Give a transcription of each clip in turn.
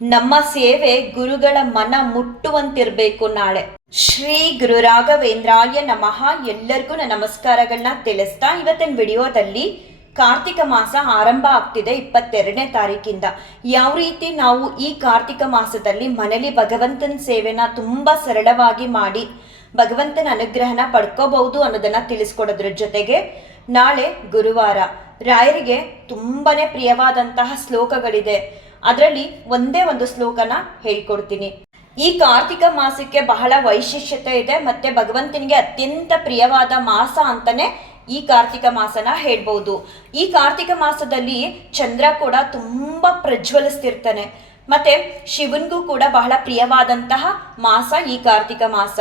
ನಮ್ಮ ಸೇವೆ ಗುರುಗಳ ಮನ ಮುಟ್ಟುವಂತಿರಬೇಕು ನಾಳೆ. ಶ್ರೀ ಗುರು ರಾಘವೇಂದ್ರಾಯ ನಮಃ. ಎಲ್ಲರಿಗೂ ನನ್ನ ನಮಸ್ಕಾರಗಳನ್ನ ತಿಳಿಸ್ತಾ ಇವತ್ತಿನ ವಿಡಿಯೋದಲ್ಲಿ ಕಾರ್ತಿಕ ಮಾಸ ಆರಂಭ ಆಗ್ತಿದೆ ಇಪ್ಪತ್ತೆರಡನೇ ತಾರೀಕಿಂದ. ಯಾವ ರೀತಿ ನಾವು ಈ ಕಾರ್ತಿಕ ಮಾಸದಲ್ಲಿ ಮನೇಲಿ ಭಗವಂತನ ಸೇವೆನ ತುಂಬಾ ಸರಳವಾಗಿ ಮಾಡಿ ಭಗವಂತನ ಅನುಗ್ರಹನ ಪಡ್ಕೋಬಹುದು ಅನ್ನೋದನ್ನ ತಿಳಿಸ್ಕೊಡೋದ್ರ ಜೊತೆಗೆ ನಾಳೆ ಗುರುವಾರ ರಾಯರಿಗೆ ತುಂಬಾನೇ ಪ್ರಿಯವಾದಂತಹ ಶ್ಲೋಕಗಳಿದೆ. ಅದರಲ್ಲಿ ಒಂದೇ ಒಂದು ಶ್ಲೋಕನ ಹೇಳ್ಕೊಡ್ತೀನಿ. ಈ ಕಾರ್ತಿಕ ಮಾಸಕ್ಕೆ ಬಹಳ ವೈಶಿಷ್ಟ್ಯತೆ ಇದೆ, ಮತ್ತೆ ಭಗವಂತನಿಗೆ ಅತ್ಯಂತ ಪ್ರಿಯವಾದ ಮಾಸ ಅಂತಾನೆ ಈ ಕಾರ್ತಿಕ ಮಾಸನ ಹೇಳ್ಬೋದು. ಈ ಕಾರ್ತಿಕ ಮಾಸದಲ್ಲಿ ಚಂದ್ರ ಕೂಡ ತುಂಬಾ ಪ್ರಜ್ವಲಿಸ್ತಿರ್ತಾನೆ, ಮತ್ತೆ ಶಿವನ್ಗೂ ಕೂಡ ಬಹಳ ಪ್ರಿಯವಾದಂತಹ ಮಾಸ ಈ ಕಾರ್ತಿಕ ಮಾಸ.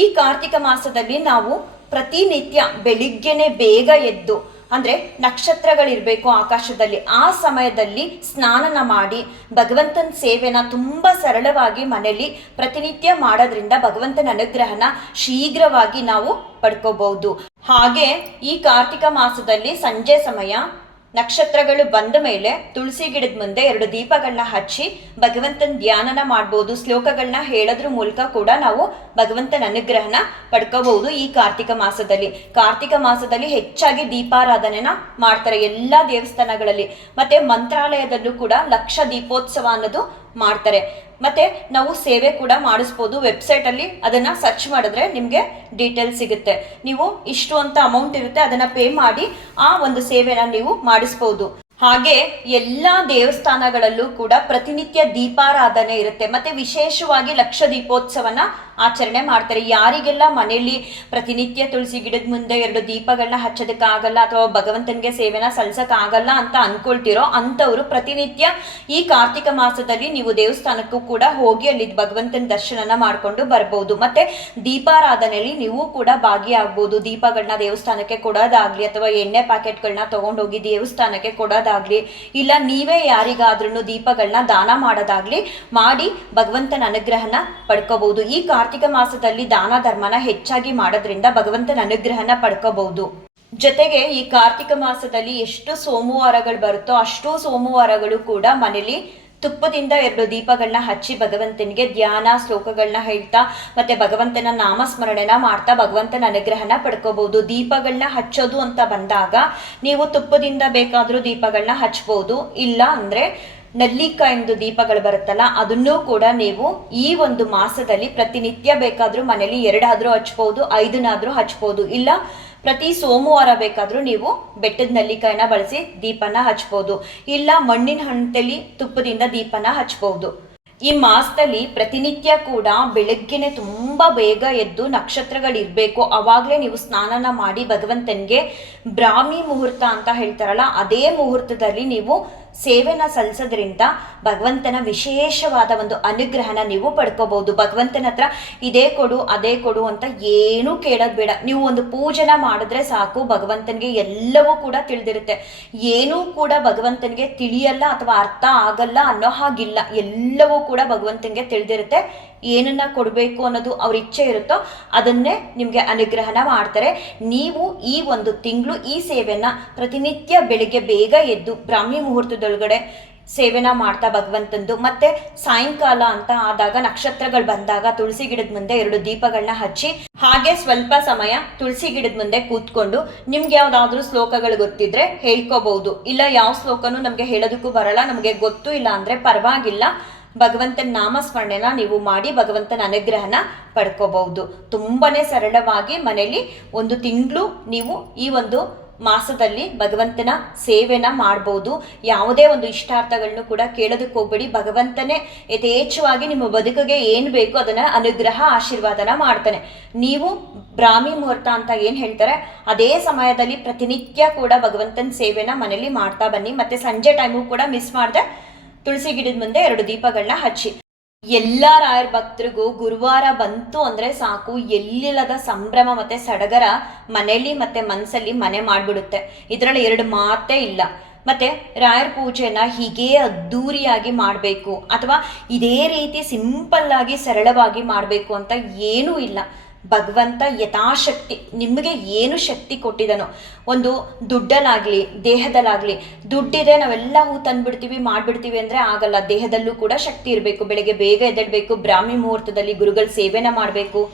ಈ ಕಾರ್ತಿಕ ಮಾಸದಲ್ಲಿ ನಾವು ಪ್ರತಿನಿತ್ಯ ಬೆಳಿಗ್ಗೆನೆ ಬೇಗ ಎದ್ದು ಅಂದ್ರೆ ನಕ್ಷತ್ರಗಳಿರಬೇಕು ಆಕಾಶದಲ್ಲಿ, ಆ ಸಮಯದಲ್ಲಿ ಸ್ನಾನನ ಮಾಡಿ ಭಗವಂತನ ಸೇವೆನ ತುಂಬ ಸರಳವಾಗಿ ಮನೆಯಲ್ಲಿ ಪ್ರತಿನಿತ್ಯ ಮಾಡೋದ್ರಿಂದ ಭಗವಂತನ ಅನುಗ್ರಹನ ಶೀಘ್ರವಾಗಿ ನಾವು ಪಡ್ಕೋಬಹುದು. ಹಾಗೆ ಈ ಕಾರ್ತಿಕ ಮಾಸದಲ್ಲಿ ಸಂಜೆ ಸಮಯ ನಕ್ಷತ್ರಗಳು ಬಂದ ಮೇಲೆ ತುಳಸಿ ಗಿಡದ ಮುಂದೆ ಎರಡು ದೀಪಗಳನ್ನ ಹಚ್ಚಿ ಭಗವಂತನ ಧ್ಯಾನನ ಮಾಡ್ಬೋದು. ಶ್ಲೋಕಗಳನ್ನ ಹೇಳೋದ್ರ ಮೂಲಕ ಕೂಡ ನಾವು ಭಗವಂತನ ಅನುಗ್ರಹನ ಪಡ್ಕೋಬಹುದು ಈ ಕಾರ್ತಿಕ ಮಾಸದಲ್ಲಿ. ಕಾರ್ತಿಕ ಮಾಸದಲ್ಲಿ ಹೆಚ್ಚಾಗಿ ದೀಪಾರಾಧನೆನ ಮಾಡ್ತಾರೆ ಎಲ್ಲ ದೇವಸ್ಥಾನಗಳಲ್ಲಿ. ಮತ್ತೆ ಮಂತ್ರಾಲಯದಲ್ಲೂ ಕೂಡ ಲಕ್ಷ ದೀಪೋತ್ಸವ ಅನ್ನೋದು ಮಾಡ್ತಾರೆ. ಮತ್ತೆ ನಾವು ಸೇವೆ ಕೂಡ ಮಾಡಿಸ್ಬೋದು ವೆಬ್ಸೈಟ್ ಅಲ್ಲಿ. ಅದನ್ನ ಸರ್ಚ್ ಮಾಡಿದ್ರೆ ನಿಮಗೆ ಡೀಟೇಲ್ ಸಿಗುತ್ತೆ. ನೀವು ಇಷ್ಟು ಅಂತ ಅಮೌಂಟ್ ಇರುತ್ತೆ, ಅದನ್ನ ಪೇ ಮಾಡಿ ಆ ಒಂದು ಸೇವೆನ ನೀವು ಮಾಡಿಸ್ಬೋದು. ಹಾಗೆ ಎಲ್ಲಾ ದೇವಸ್ಥಾನಗಳಲ್ಲೂ ಕೂಡ ಪ್ರತಿನಿತ್ಯ ದೀಪಾರಾಧನೆ ಇರುತ್ತೆ. ಮತ್ತೆ ವಿಶೇಷವಾಗಿ ಲಕ್ಷ ದೀಪೋತ್ಸವನ ಆಚರಣೆ ಮಾಡ್ತಾರೆ. ಯಾರಿಗೆಲ್ಲ ಮನೆಯಲ್ಲಿ ಪ್ರತಿನಿತ್ಯ ತುಳಸಿ ಗಿಡದ ಮುಂದೆ ಎರಡು ದೀಪಗಳನ್ನ ಹಚ್ಚೋದಕ್ಕಾಗಲ್ಲ ಅಥವಾ ಭಗವಂತನಿಗೆ ಸೇವೆನ ಸಲ್ಸಕ್ಕಾಗಲ್ಲ ಅಂತ ಅನ್ಕೊಳ್ತಿರೋ ಅಂಥವ್ರು ಪ್ರತಿನಿತ್ಯ ಈ ಕಾರ್ತಿಕ ಮಾಸದಲ್ಲಿ ನೀವು ದೇವಸ್ಥಾನಕ್ಕೂ ಕೂಡ ಹೋಗಿ ಅಲ್ಲಿ ಭಗವಂತನ ದರ್ಶನನ ಮಾಡಿಕೊಂಡು ಬರ್ಬೋದು. ಮತ್ತೆ ದೀಪಾರಾಧನೆಯಲ್ಲಿ ನೀವು ಕೂಡ ಭಾಗಿಯಾಗ್ಬೋದು. ದೀಪಗಳನ್ನ ದೇವಸ್ಥಾನಕ್ಕೆ ಕೊಡೋದಾಗ್ಲಿ ಅಥವಾ ಎಣ್ಣೆ ಪ್ಯಾಕೆಟ್ಗಳನ್ನ ತಗೊಂಡೋಗಿ ದೇವಸ್ಥಾನಕ್ಕೆ ಕೊಡೋದಾಗ್ಲಿ ಇಲ್ಲ ನೀವೇ ಯಾರಿಗಾದ್ರೂ ದೀಪಗಳನ್ನ ದಾನ ಮಾಡೋದಾಗ್ಲಿ, ಮಾಡಿ ಭಗವಂತನ ಅನುಗ್ರಹನ ಪಡ್ಕೋಬಹುದು. ಈ ಕಾರ್ತಿಕ ಮಾಸದಲ್ಲಿ ದಾನ ಧರ್ಮನ ಹೆಚ್ಚಾಗಿ ಮಾಡೋದ್ರಿಂದ ಭಗವಂತನ ಅನುಗ್ರಹನ ಪಡ್ಕೋಬಹುದು. ಜೊತೆಗೆ ಈ ಕಾರ್ತಿಕ ಮಾಸದಲ್ಲಿ ಎಷ್ಟು ಸೋಮವಾರಗಳು ಬರುತ್ತೋ ಅಷ್ಟು ಸೋಮವಾರಗಳು ಕೂಡ ಮನೇಲಿ ತುಪ್ಪದಿಂದ ಎರಡು ದೀಪಗಳನ್ನ ಹಚ್ಚಿ ಭಗವಂತನಿಗೆ ಧ್ಯಾನ ಶ್ಲೋಕಗಳನ್ನ ಹೇಳ್ತಾ, ಮತ್ತೆ ಭಗವಂತನ ನಾಮಸ್ಮರಣೆನ ಮಾಡ್ತಾ ಭಗವಂತನ ಅನುಗ್ರಹನ ಪಡ್ಕೋಬಹುದು. ದೀಪಗಳನ್ನ ಹಚ್ಚೋದು ಅಂತ ಬಂದಾಗ ನೀವು ತುಪ್ಪದಿಂದ ಬೇಕಾದರೂ ದೀಪಗಳನ್ನ ಹಚ್ಬೋದು. ಇಲ್ಲ ಅಂದ್ರೆ ನಲ್ಲಿಕಾಯಿಂದು ದೀಪಗಳು ಬರುತ್ತಲ್ಲ, ಅದನ್ನೂ ಕೂಡ ನೀವು ಈ ಒಂದು ಮಾಸದಲ್ಲಿ ಪ್ರತಿನಿತ್ಯ ಬೇಕಾದ್ರೂ ಮನೇಲಿ ಎರಡಾದ್ರೂ ಹಚ್ಬೋದು, ಐದನಾದ್ರೂ ಹಚ್ಬೋದು. ಇಲ್ಲ ಪ್ರತಿ ಸೋಮವಾರ ಬೇಕಾದರೂ ನೀವು ಬೆಟ್ಟದ ನಲ್ಲಿಕಾಯಿನ ಬಳಸಿ ದೀಪನ ಹಚ್ಬೋದು. ಇಲ್ಲ ಮಣ್ಣಿನ ಹಣ್ಣಲ್ಲಿ ತುಪ್ಪದಿಂದ ದೀಪನ ಹಚ್ಬೋದು. ಈ ಮಾಸದಲ್ಲಿ ಪ್ರತಿನಿತ್ಯ ಕೂಡ ಬೆಳಗ್ಗೆನೆ ತುಂಬಾ ಬೇಗ ಎದ್ದು ನಕ್ಷತ್ರಗಳಿರಬೇಕು. ಅವಾಗಲೇ ನೀವು ಸ್ನಾನನ ಮಾಡಿ ಭಗವಂತನಿಗೆ ಬ್ರಾಹ್ಮಿ ಮುಹೂರ್ತ ಅಂತ ಹೇಳ್ತಾರಲ್ಲ, ಅದೇ ಮುಹೂರ್ತದಲ್ಲಿ ನೀವು ಸೇವೆನ ಸಲ್ಲಿಸೋದ್ರಿಂದ ಭಗವಂತನ ವಿಶೇಷವಾದ ಒಂದು ಅನುಗ್ರಹನ ನೀವು ಪಡ್ಕೋಬಹುದು. ಭಗವಂತನ ಹತ್ರ ಇದೇ ಕೊಡು, ಅದೇ ಕೊಡು ಅಂತ ಏನೂ ಕೇಳೋದು ಬೇಡ. ನೀವು ಒಂದು ಪೂಜನ ಮಾಡಿದ್ರೆ ಸಾಕು, ಭಗವಂತನಿಗೆ ಎಲ್ಲವೂ ಕೂಡ ತಿಳಿದಿರುತ್ತೆ. ಏನೂ ಕೂಡ ಭಗವಂತನಿಗೆ ತಿಳಿಯಲ್ಲ ಅಥವಾ ಅರ್ಥ ಆಗಲ್ಲ ಅನ್ನೋ ಹಾಗಿಲ್ಲ. ಎಲ್ಲವೂ ಕೂಡ ಭಗವಂತನಿಗೆ ತಿಳಿದಿರುತ್ತೆ. ಏನನ್ನ ಕೊಡಬೇಕು ಅನ್ನೋದು ಅವ್ರ ಇಚ್ಛೆ ಇರುತ್ತೋ ಅದನ್ನೇ ನಿಮಗೆ ಅನುಗ್ರಹನ ಮಾಡ್ತಾರೆ. ನೀವು ಈ ಒಂದು ತಿಂಗಳು ಈ ಸೇವೆನ ಪ್ರತಿನಿತ್ಯ ಬೆಳಿಗ್ಗೆ ಬೇಗ ಎದ್ದು ಬ್ರಾಹ್ಮಿ ಮುಹೂರ್ತದೊಳಗಡೆ ಸೇವೆನ ಮಾಡ್ತಾ ಭಗವಂತಂದು. ಮತ್ತೆ ಸಾಯಂಕಾಲ ಅಂತ ಆದಾಗ ನಕ್ಷತ್ರಗಳು ಬಂದಾಗ ತುಳಸಿ ಗಿಡದ ಮುಂದೆ ಎರಡು ದೀಪಗಳನ್ನ ಹಚ್ಚಿ, ಹಾಗೆ ಸ್ವಲ್ಪ ಸಮಯ ತುಳಸಿ ಗಿಡದ ಮುಂದೆ ಕೂತ್ಕೊಂಡು ನಿಮ್ಗೆ ಯಾವ್ದಾದ್ರು ಶ್ಲೋಕಗಳು ಗೊತ್ತಿದ್ರೆ ಹೇಳ್ಕೋಬಹುದು ಇಲ್ಲ ಯಾವ ಶ್ಲೋಕನೂ ನಮ್ಗೆ ಹೇಳೋದಕ್ಕೂ ಬರಲ್ಲ, ನಮಗೆ ಗೊತ್ತು ಇಲ್ಲ ಅಂದ್ರೆ ಪರವಾಗಿಲ್ಲ. ಭಗವಂತನ ನಾಮಸ್ಮರಣೆನ ನೀವು ಮಾಡಿ ಭಗವಂತನ ಅನುಗ್ರಹನ ಪಡ್ಕೋಬಹುದು ತುಂಬಾನೇ ಸರಳವಾಗಿ ಮನೆಯಲ್ಲಿ ಒಂದು ತಿಂಗಳು ನೀವು ಈ ಒಂದು ಮಾಸದಲ್ಲಿ ಭಗವಂತನ ಸೇವೆನ ಮಾಡ್ಬೋದು. ಯಾವುದೇ ಒಂದು ಇಷ್ಟಾರ್ಥಗಳನ್ನು ಕೂಡ ಕೇಳೋದಕ್ಕೆ ಹೋಗ್ಬೇಡಿ. ಭಗವಂತನೇ ಯಥೇಚ್ಛವಾಗಿ ನಿಮ್ಮ ಬದುಕಿಗೆ ಏನು ಬೇಕು ಅದನ್ನ ಅನುಗ್ರಹ, ಆಶೀರ್ವಾದನ ಮಾಡ್ತಾನೆ. ನೀವು ಬ್ರಾಹ್ಮಿ ಮುಹೂರ್ತ ಅಂತ ಏನು ಹೇಳ್ತಾರೆ? ಅದೇ ಸಮಯದಲ್ಲಿ ಪ್ರತಿನಿತ್ಯ ಕೂಡ ಭಗವಂತನ ಸೇವೆನ ಮನೇಲಿ ಮಾಡ್ತಾ ಬನ್ನಿ. ಮತ್ತೆ ಸಂಜೆ ಟೈಮು ಕೂಡ ಮಿಸ್ ಮಾಡದೆ ತುಳಸಿ ಗಿಡದ ಮುಂದೆ ಎರಡು ದೀಪಗಳನ್ನ ಹಚ್ಚಿ. ಎಲ್ಲ ರಾಯರ ಭಕ್ತರಿಗೂ ಗುರುವಾರ ಬಂತು ಅಂದ್ರೆ ಸಾಕು. ಎಲ್ಲಿಲ್ಲದ ಸಂಭ್ರಮ ಮತ್ತೆ ಸಡಗರ ಮನೆಯಲ್ಲಿ ಮತ್ತೆ ಮನಸ್ಸಲ್ಲಿ ಮನೆ ಮಾಡಿಬಿಡುತ್ತೆ. ಇದರಲ್ಲಿ ಎರಡು ಮಾತೇ ಇಲ್ಲ. ಮತ್ತೆ ರಾಯರ ಪೂಜೆನ ಹೀಗೆ ಅದ್ದೂರಿಯಾಗಿ ಮಾಡಬೇಕು. ಅಥವಾ ಇದೇ ರೀತಿ ಸಿಂಪಲ್ ಆಗಿ ಸರಳವಾಗಿ ಮಾಡಬೇಕು ಅಂತ ಏನೂ ಇಲ್ಲ. ಭಗವಂತ ಯಥಾಶಕ್ತಿ, ನಿಮಗೆ ಏನು ಶಕ್ತಿ ಕೊಟ್ಟಿದನೋ, ಒಂದು ದುಡ್ಡಲ್ಲಾಗಲಿ ದೇಹದಲ್ಲಾಗಲಿ ದುಡ್ಡಿದೆ ನಾವೆಲ್ಲ ಹೂ ತಂದ್ಬಿಡ್ತೀವಿ, ಮಾಡಿಬಿಡ್ತೀವಿ ಅಂದರೆ ಆಗಲ್ಲ. ದೇಹದಲ್ಲೂ ಕೂಡ ಶಕ್ತಿ ಇರಬೇಕು. ಬೆಳಗ್ಗೆ ಬೇಗ ಎದ್ದೇಳಬೇಕು. ಬ್ರಾಹ್ಮಿ ಮುಹೂರ್ತದಲ್ಲಿ ಗುರುಗಳ ಸೇವೆನ ಮಾಡಬೇಕು.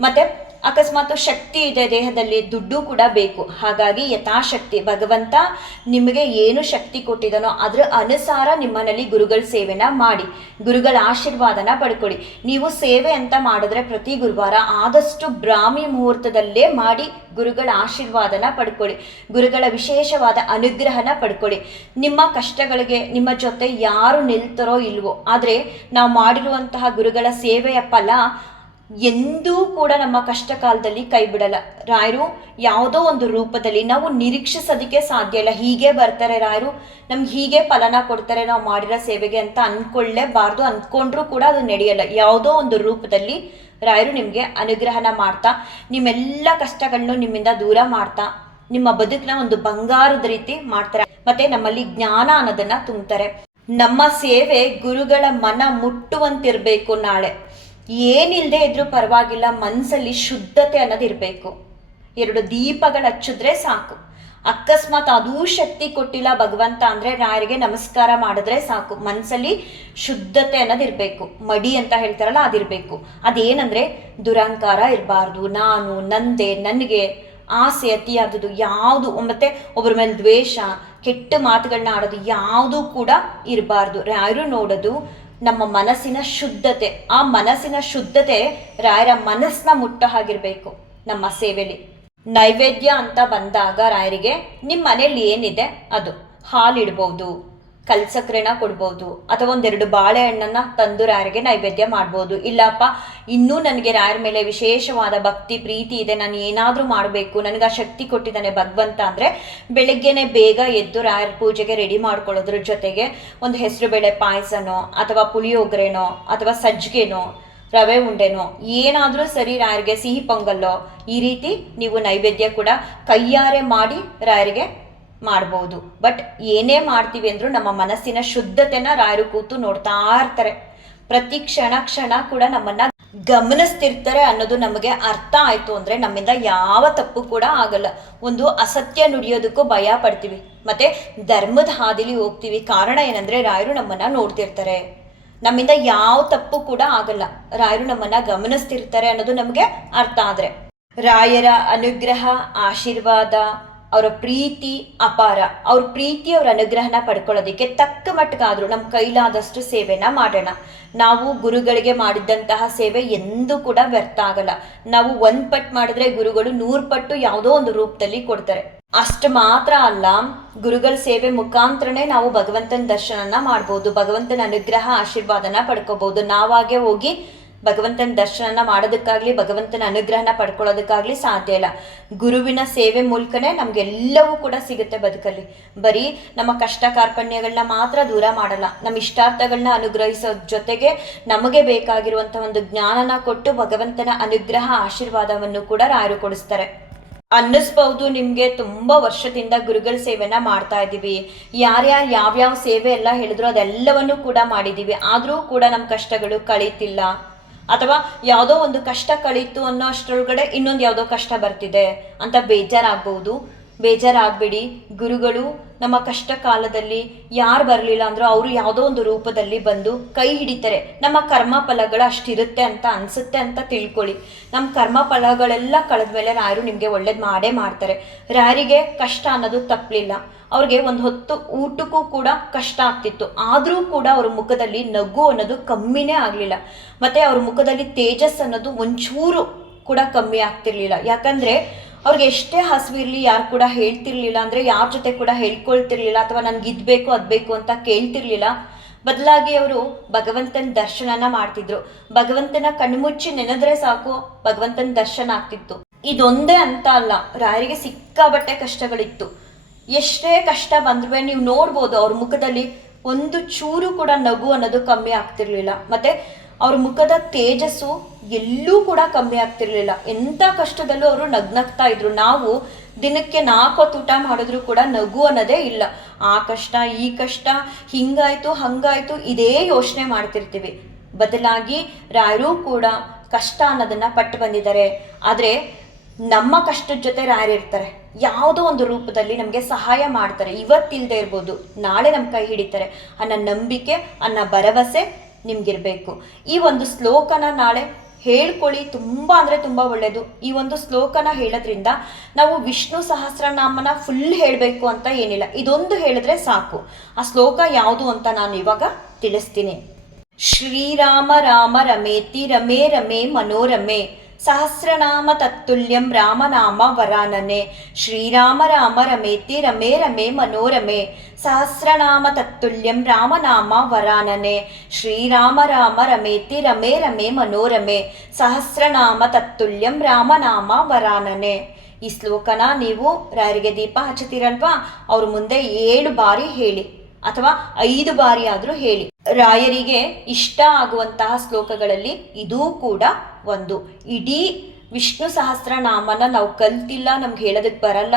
ಮತ್ತೆ ಅಕಸ್ಮಾತ್ ಶಕ್ತಿ ಇದೆ ದೇಹದಲ್ಲಿ, ದುಡ್ಡು ಕೂಡ ಬೇಕು. ಹಾಗಾಗಿ ಯಥಾಶಕ್ತಿ. ಭಗವಂತ ನಿಮಗೆ ಏನು ಶಕ್ತಿ ಕೊಟ್ಟಿದನೋ ಅದರ ಅನುಸಾರ ನಿಮ್ಮನಲ್ಲಿ ಗುರುಗಳ ಸೇವೆನ ಮಾಡಿ. ಗುರುಗಳ ಆಶೀರ್ವಾದನ ಪಡ್ಕೊಳ್ಳಿ. ನೀವು ಸೇವೆ ಅಂತ ಮಾಡಿದ್ರೆ ಪ್ರತಿ ಗುರುವಾರ ಆದಷ್ಟು ಬ್ರಾಹ್ಮಿ ಮುಹೂರ್ತದಲ್ಲೇ ಮಾಡಿ ಗುರುಗಳ ಆಶೀರ್ವಾದನ ಪಡ್ಕೊಳ್ಳಿ. ಗುರುಗಳ ವಿಶೇಷವಾದ ಅನುಗ್ರಹನ ಪಡ್ಕೊಳ್ಳಿ. ನಿಮ್ಮ ಕಷ್ಟಗಳಿಗೆ, ನಿಮ್ಮ ಜೊತೆ ಯಾರು ನಿಲ್ತಾರೋ ಇಲ್ವೋ, ಆದರೆ ನಾವು ಮಾಡಿರುವಂತಹ ಗುರುಗಳ ಸೇವೆಯ ಫಲ ಎಂದೂ ಕೂಡ ನಮ್ಮ ಕಷ್ಟ ಕಾಲದಲ್ಲಿ ಕೈ ಬಿಡಲ್ಲ. ರಾಯರು ಯಾವುದೋ ಒಂದು ರೂಪದಲ್ಲಿ ನಾವು ನಿರೀಕ್ಷಿಸೋದಕ್ಕೆ ಸಾಧ್ಯ ಇಲ್ಲ. ಹೀಗೆ ಬರ್ತಾರೆ ರಾಯರು. ನಮ್ಗೆ ಹೀಗೆ ಫಲನ ಕೊಡ್ತಾರೆ ನಾವು ಮಾಡಿರೋ ಸೇವೆಗೆ ಅಂತ ಅಂದ್ಕೊಳ್ಳೇಬಾರ್ದು ಅಂದ್ಕೊಂಡ್ರೂ ಕೂಡ ಅದು ನಡೆಯಲ್ಲ. ಯಾವುದೋ ಒಂದು ರೂಪದಲ್ಲಿ ರಾಯರು ನಿಮಗೆ ಅನುಗ್ರಹನ ಮಾಡ್ತಾ, ನಿಮ್ಮೆಲ್ಲ ಕಷ್ಟಗಳನ್ನು ನಿಮ್ಮಿಂದ ದೂರ ಮಾಡ್ತಾ, ನಿಮ್ಮ ಬದುಕನ್ನ ಒಂದು ಬಂಗಾರದ ರೀತಿ ಮಾಡ್ತಾರೆ. ಮತ್ತೆ ನಮ್ಮಲ್ಲಿ ಜ್ಞಾನ ಅನ್ನೋದನ್ನ ತುಂಬ್ತಾರೆ. ನಮ್ಮ ಸೇವೆ ಗುರುಗಳ ಮನ ಮುಟ್ಟುವಂತಿರ್ಬೇಕು ನಾಳೆ. ಏನಿಲ್ಲದೆ ಇದ್ರೂ ಪರವಾಗಿಲ್ಲ ಮನಸ್ಸಲ್ಲಿ ಶುದ್ಧತೆ ಅನ್ನೋದಿರಬೇಕು ಎರಡು ದೀಪಗಳು ಹಚ್ಚಿದ್ರೆ ಸಾಕು. ಅಕಸ್ಮಾತ್ ಅದೂ ಶಕ್ತಿ ಕೊಟ್ಟಿಲ್ಲ ಭಗವಂತ ಅಂದ್ರೆ ರಾಯರಿಗೆ ನಮಸ್ಕಾರ ಮಾಡಿದ್ರೆ ಸಾಕು. ಮನಸ್ಸಲ್ಲಿ ಶುದ್ಧತೆ ಅನ್ನೋದಿರಬೇಕು ಮಡಿ ಅಂತ ಹೇಳ್ತಾರಲ್ಲ ಅದಿರಬೇಕು. ಅದೇನಂದ್ರೆ ದುರಂಕಾರ ಇರಬಾರ್ದು. ನಾನು, ನಂದೆ, ನನಗೆ ಆಸೆ ಅತಿಯಾದದ್ದು ಯಾವುದು, ಮತ್ತೆ ಒಬ್ಬರ ಮೇಲೆ ದ್ವೇಷ, ಕೆಟ್ಟ ಮಾತುಗಳನ್ನ ಆಡೋದು ಯಾವುದೂ ಕೂಡ ಇರಬಾರ್ದು. ರಾಯರು ನೋಡೋದು ನಮ್ಮ ಮನಸ್ಸಿನ ಶುದ್ಧತೆ, ಆ ಮನಸ್ಸಿನ ಶುದ್ಧತೆ ರಾಯರ ಮನಸ್ಸನ್ನ ಮುಟ್ಟ ಹಾಗಿರ್ಬೇಕು. ನಮ್ಮ ಸೇವೆಲಿ. ನೈವೇದ್ಯ ಅಂತ ಬಂದಾಗ ರಾಯರಿಗೆ ನಿಮ್ಮ ಮನೇಲಿ ಏನಿದೆ ಅದು? ಹಾಲಿಡ್ಬೋದು. ಕಲ್ಸಕ್ರೆನ ಕೊಡ್ಬೋದು. ಅಥವಾ ಒಂದೆರಡು ಬಾಳೆಹಣ್ಣನ್ನ ತಂದು ರಾಯರಿಗೆ ನೈವೇದ್ಯ ಮಾಡ್ಬೋದು. ಇಲ್ಲಪ್ಪ, ಇನ್ನೂ ನನಗೆ ರಾಯರ ಮೇಲೆ ವಿಶೇಷವಾದ ಭಕ್ತಿ, ಪ್ರೀತಿ ಇದೆ, ನಾನು ಏನಾದರೂ ಮಾಡಬೇಕು, ನನಗೆ ಆ ಶಕ್ತಿ ಕೊಟ್ಟಿದ್ದಾನೆ ಭಗವಂತ ಅಂದರೆ ಬೆಳಗ್ಗೆನೆ ಬೇಗ ಎದ್ದು ರಾಯರ ಪೂಜೆಗೆ ರೆಡಿ ಮಾಡ್ಕೊಳ್ಳೋದ್ರ ಜೊತೆಗೆ ಒಂದು ಹೆಸರುಬೇಳೆ ಪಾಯಸನೋ, ಅಥವಾ ಪುಳಿಯೋಗರೆನೋ, ಅಥವಾ ಸಜ್ಜಿಗೆನೋ ರವೆ ಉಂಡೆನೋ, ಏನಾದರೂ ಸರಿ ರಾಯರಿಗೆ ಸಿಹಿ ಪೊಂಗಲ್ಲೋ, ಈ ರೀತಿ ನೀವು ನೈವೇದ್ಯ ಕೂಡ ಕೈಯಾರೆ ಮಾಡಿ ರಾಯರಿಗೆ ಮಾಡ್ಬೋದು. ಬಟ್ ಏನೇ ಮಾಡ್ತೀವಿ ಅಂದರೂ ನಮ್ಮ ಮನಸ್ಸಿನ ಶುದ್ಧತೆನ ರಾಯರು ಕೂತು ನೋಡ್ತಾ ಇರ್ತಾರೆ. ಪ್ರತಿ ಕ್ಷಣ ಕ್ಷಣ ಕೂಡ ನಮ್ಮನ್ನ ಗಮನಿಸ್ತಿರ್ತಾರೆ ಅನ್ನೋದು ನಮಗೆ ಅರ್ಥ ಆಯಿತು ಅಂದ್ರೆ ನಮ್ಮಿಂದ ಯಾವ ತಪ್ಪು ಕೂಡ ಆಗಲ್ಲ. ಒಂದು ಅಸತ್ಯ ನುಡಿಯೋದಕ್ಕೂ ಭಯ ಪಡ್ತೀವಿ. ಮತ್ತೆ ಧರ್ಮದ ಹಾದಿಲಿ ಹೋಗ್ತೀವಿ. ಕಾರಣ ಏನಂದ್ರೆ ರಾಯರು ನಮ್ಮನ್ನ ನೋಡ್ತಿರ್ತಾರೆ. ನಮ್ಮಿಂದ ಯಾವ ತಪ್ಪು ಕೂಡ ಆಗಲ್ಲ. ರಾಯರು ನಮ್ಮನ್ನ ಗಮನಿಸ್ತಿರ್ತಾರೆ ಅನ್ನೋದು ನಮಗೆ ಅರ್ಥ ಆದರೆ. ರಾಯರ ಅನುಗ್ರಹ, ಆಶೀರ್ವಾದ ಅವರ ಪ್ರೀತಿ ಅಪಾರ. ಅವ್ರ ಪ್ರೀತಿ, ಅವ್ರ ಅನುಗ್ರಹನ ಪಡ್ಕೊಳ್ಳೋದಕ್ಕೆ ತಕ್ಕ ಮಟ್ಟಕ್ಕಾದ್ರೂ ನಮ್ಮ ಕೈಲಾದಷ್ಟು ಸೇವೆನ ಮಾಡೋಣ. ನಾವು ಗುರುಗಳಿಗೆ ಮಾಡಿದ್ದಂತಹ ಸೇವೆ ಎಂದೂ ಕೂಡ ವ್ಯರ್ಥ ಆಗಲ್ಲ. ನಾವು ಒಂದ್ ಪಟ್ಟು ಮಾಡಿದ್ರೆ ಗುರುಗಳು ನೂರು ಪಟ್ಟು ಯಾವುದೋ ಒಂದು ರೂಪದಲ್ಲಿ ಕೊಡ್ತಾರೆ. ಅಷ್ಟು ಮಾತ್ರ ಅಲ್ಲ, ಗುರುಗಳ ಸೇವೆ ಮುಖಾಂತರನೇ ನಾವು ಭಗವಂತನ ದರ್ಶನನ ಮಾಡ್ಬೋದು, ಭಗವಂತನ ಅನುಗ್ರಹ, ಆಶೀರ್ವಾದನ ಪಡ್ಕೋಬಹುದು ನಾವಾಗೆ ಹೋಗಿ ಭಗವಂತನ ದರ್ಶನ ಮಾಡೋದಕ್ಕಾಗ್ಲಿ, ಭಗವಂತನ ಅನುಗ್ರಹನ ಪಡ್ಕೊಳ್ಳೋದಕ್ಕಾಗ್ಲಿ ಸಾಧ್ಯ ಇಲ್ಲ. ಗುರುವಿನ ಸೇವೆ ಮೂಲಕನೇ ನಮ್ಗೆಲ್ಲವೂ ಕೂಡ ಸಿಗುತ್ತೆ ಬದುಕಲ್ಲಿ. ಬರೀ ನಮ್ಮ ಕಷ್ಟ ಕಾರ್ಪಣ್ಯಗಳನ್ನ ಮಾತ್ರ ದೂರ ಮಾಡಲ್ಲ. ನಮ್ಮ ಇಷ್ಟಾರ್ಥಗಳನ್ನ ಅನುಗ್ರಹಿಸೋ ಜೊತೆಗೆ ನಮಗೆ ಬೇಕಾಗಿರುವಂಥ ಒಂದು ಜ್ಞಾನನ ಕೊಟ್ಟು ಭಗವಂತನ ಅನುಗ್ರಹ ಆಶೀರ್ವಾದವನ್ನು ಕೂಡ ರಾಯರು ಕೊಡಿಸ್ತಾರೆ. ಅನ್ನಿಸ್ಬಹುದು ನಿಮ್ಗೆ ತುಂಬಾ ವರ್ಷದಿಂದ ಗುರುಗಳ ಸೇವೆನ ಮಾಡ್ತಾ ಇದ್ದೀವಿ. ಯಾರ್ಯಾರು ಯಾವ್ಯಾವ ಸೇವೆ ಎಲ್ಲ ಹೇಳಿದ್ರು ಅದೆಲ್ಲವನ್ನು ಕೂಡ ಮಾಡಿದೀವಿ ಆದ್ರೂ ಕೂಡ ನಮ್ಮ ಕಷ್ಟಗಳು ಕಳೀತಿಲ್ಲ. ಅಥವಾ ಯಾವುದೋ ಒಂದು ಕಷ್ಟ ಕಳೀತು ಅನ್ನೋ ಅಷ್ಟರೊಳಗಡೆ ಇನ್ನೊಂದು ಯಾವುದೋ ಕಷ್ಟ ಬರ್ತಿದೆ ಅಂತ ಬೇಜಾರಾಗ್ಬಹುದು ಬೇಜಾರಾಗ್ಬೇಡಿ. ಗುರುಗಳು ನಮ್ಮ ಕಷ್ಟ ಕಾಲದಲ್ಲಿ ಯಾರು ಬರಲಿಲ್ಲ ಅಂದರೂ ಅವರು ಯಾವುದೋ ಒಂದು ರೂಪದಲ್ಲಿ ಬಂದು ಕೈ ಹಿಡಿತಾರೆ. ನಮ್ಮ ಕರ್ಮ ಫಲಗಳು ಅಷ್ಟಿರುತ್ತೆ ಅಂತ ಅನಿಸುತ್ತೆ ಅಂತ ತಿಳ್ಕೊಳ್ಳಿ. ನಮ್ಮ ಕರ್ಮ ಫಲಗಳೆಲ್ಲ ಕಳೆದ ಮೇಲೆ ರಾಯರು ನಿಮಗೆ ಒಳ್ಳೇದು ಮಾಡೇ ಮಾಡ್ತಾರೆ. ರಾರಿಗೆ ಕಷ್ಟ ಅನ್ನೋದು ತಪ್ಪಲಿಲ್ಲ ಅವ್ರಿಗೆ ಒಂದು ಹೊತ್ತು ಊಟಕ್ಕೂ ಕೂಡ ಕಷ್ಟ ಆಗ್ತಿತ್ತು. ಆದರೂ ಕೂಡ ಅವ್ರ ಮುಖದಲ್ಲಿ ನಗು ಅನ್ನೋದು ಕಮ್ಮಿನೇ ಆಗಲಿಲ್ಲ. ಮತ್ತು ಅವ್ರ ಮುಖದಲ್ಲಿ ತೇಜಸ್ ಅನ್ನೋದು ಒಂಚೂರು ಕೂಡ ಕಮ್ಮಿ ಆಗ್ತಿರ್ಲಿಲ್ಲ. ಯಾಕಂದ್ರೆ ಅವ್ರಿಗೆ ಎಷ್ಟೇ ಹಸಿವಿರ್ಲಿ ಯಾರು ಕೂಡ ಹೇಳ್ತಿರ್ಲಿಲ್ಲ ಅಂದ್ರೆ ಯಾರ ಜೊತೆ ಕೂಡ ಹೇಳ್ಕೊಳ್ತಿರ್ಲಿಲ್ಲ ಅಥವಾ ನನಗೆ ಇದ್ ಬೇಕು, ಅದ್ ಬೇಕು ಅಂತ ಕೇಳ್ತಿರ್ಲಿಲ್ಲ. ಬದಲಾಗಿ ಅವರು ಭಗವಂತನ ದರ್ಶನನ ಮಾಡ್ತಿದ್ರು. ಭಗವಂತನ ಕಣ್ಮುಚ್ಚಿ ನೆನೆದ್ರೆ ಸಾಕು, ಭಗವಂತನ ದರ್ಶನ ಆಗ್ತಿತ್ತು. ಇದೊಂದೇ ಅಂತ ಅಲ್ಲ, ರಾಯರಿಗೆ ಸಿಕ್ಕಾಬಟ್ಟೆ ಕಷ್ಟಗಳಿತ್ತು. ಎಷ್ಟೇ ಕಷ್ಟ ಬಂದ್ರೂ ನೀವು ನೋಡ್ಬೋದು, ಅವ್ರ ಮುಖದಲ್ಲಿ ಒಂದು ಚೂರು ಕೂಡ ನಗು ಅನ್ನೋದು ಕಮ್ಮಿ ಆಗ್ತಿರ್ಲಿಲ್ಲ. ಮತ್ತೆ ಅವ್ರ ಮುಖದ ತೇಜಸ್ಸು ಎಲ್ಲೂ ಕೂಡ ಕಮ್ಮಿ ಆಗ್ತಿರ್ಲಿಲ್ಲ. ಎಂಥ ಕಷ್ಟದಲ್ಲೂ ಅವರು ನಗ್ನಗ್ತಾ ಇದ್ರು. ನಾವು ದಿನಕ್ಕೆ ನಾಲ್ಕು ಹೊತ್ತು ಊಟ ಮಾಡಿದ್ರು ಕೂಡ ನಗು ಅನ್ನೋದೇ ಇಲ್ಲ. ಆ ಕಷ್ಟ, ಈ ಕಷ್ಟ, ಹಿಂಗಾಯ್ತು, ಹಂಗಾಯ್ತು, ಇದೇ ಯೋಚನೆ ಮಾಡ್ತಿರ್ತೀವಿ. ಬದಲಾಗಿ ರಾಯರು ಕೂಡ ಕಷ್ಟ ಅನ್ನೋದನ್ನ ಪಟ್ಟು ಬಂದಿದ್ದಾರೆ. ಆದರೆ ನಮ್ಮ ಕಷ್ಟದ ಜೊತೆ ರಾಯರಿರ್ತಾರೆ ಯಾವುದೋ ಒಂದು ರೂಪದಲ್ಲಿ ನಮಗೆ ಸಹಾಯ ಮಾಡ್ತಾರೆ. ಇವತ್ತಿಲ್ಲದೆ ಇರ್ಬೋದು. ನಾಳೆ ನಮ್ಮ ಕೈ ಹಿಡಿತಾರೆ. ಅನ್ನೋ ನಂಬಿಕೆ, ಅನ್ನೋ ಭರವಸೆ ನಿಮ್ಗಿರ್ಬೇಕು. ಈ ಒಂದು ಶ್ಲೋಕನ ನಾಳೆ ಹೇಳ್ಕೊಳ್ಳಿ. ತುಂಬ ಅಂದರೆ ತುಂಬ ಒಳ್ಳೆಯದು ಈ ಒಂದು ಶ್ಲೋಕನ ಹೇಳೋದ್ರಿಂದ ನಾವು ವಿಷ್ಣು ಸಹಸ್ರನಾಮನ ಫುಲ್ ಹೇಳಬೇಕು ಅಂತ ಏನಿಲ್ಲ. ಇದೊಂದು ಹೇಳಿದ್ರೆ ಸಾಕು. ಆ ಶ್ಲೋಕ ಯಾವುದು ಅಂತ ನಾನು ಇವಾಗ ತಿಳಿಸ್ತೀನಿ. ಶ್ರೀರಾಮ ರಾಮ ರಮೇತಿ ರಮೇ ರಮೇ ಮನೋರಮೆ ಸಹಸ್ರನಾಮ ತತ್ತುಲ್ಯಂ ರಾಮನಾಮ ವರಾನನೆ. ಶ್ರೀರಾಮ ರಾಮ ರಮೇತಿ ರಮೇ ರಮೇ ಮನೋರಮೆ. ಸಹಸ್ರನಾಮ ತತ್ತುಲ್ಯಂ ರಾಮನಾಮ ವರಾನನೆ. ಶ್ರೀರಾಮ ರಾಮ ರಮೇತಿ ರಮೇ ರಮೇ ಮನೋರಮೆ. ಸಹಸ್ರನಾಮ ತತ್ತುಲ್ಯಂ ರಾಮನಾಮ ವರಾನನೆ. ಈ ಶ್ಲೋಕನ ನೀವು ರಾಯರಿಗೆ ದೀಪ ಹಚ್ಚುತ್ತೀರಲ್ವಾ? ಅವ್ರ ಮುಂದೆ ಏಳು ಬಾರಿ ಹೇಳಿ. ಅಥವಾ ಐದು ಬಾರಿ ಆದರೂ ಹೇಳಿ. ರಾಯರಿಗೆ ಇಷ್ಟ ಆಗುವಂತಹ ಶ್ಲೋಕಗಳಲ್ಲಿ ಇದೂ ಕೂಡ ಒಂದು. ಇಡೀ ವಿಷ್ಣು ಸಹಸ್ರನಾಮನ ನಾವು ಕಲ್ತಿಲ್ಲ, ನಮ್ಗೆ ಹೇಳೋದಕ್ಕೆ ಬರಲ್ಲ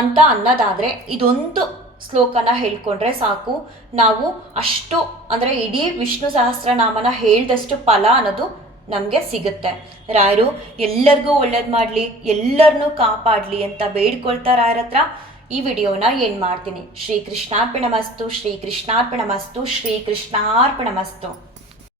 ಅಂತ ಅನ್ನೋದಾದರೆ ಇದೊಂದು ಶ್ಲೋಕನ ಹೇಳ್ಕೊಂಡ್ರೆ ಸಾಕು. ನಾವು ಅಷ್ಟು ಅಂದರೆ ಇಡೀ ವಿಷ್ಣು ಸಹಸ್ರನಾಮನ ಹೇಳ್ದಷ್ಟು ಫಲ ಅನ್ನೋದು ನಮಗೆ ಸಿಗುತ್ತೆ. ರಾಯರು, ಎಲ್ಲರಿಗೂ ಒಳ್ಳೇದು ಮಾಡಲಿ ಎಲ್ಲರನ್ನೂ ಕಾಪಾಡಲಿ ಅಂತ ಬೇಡ್ಕೊಳ್ತಾ ರಾಯರ ಹತ್ರ ಈ ವಿಡಿಯೋನ ಏನು ಮಾಡ್ತೀನಿ? ಶ್ರೀ ಕೃಷ್ಣಾರ್ಪಣಮಸ್ತು ಶ್ರೀ ಕೃಷ್ಣಾರ್ಪಣಮಸ್ತು ಶ್ರೀ ಕೃಷ್ಣಾರ್ಪಣಮಸ್ತು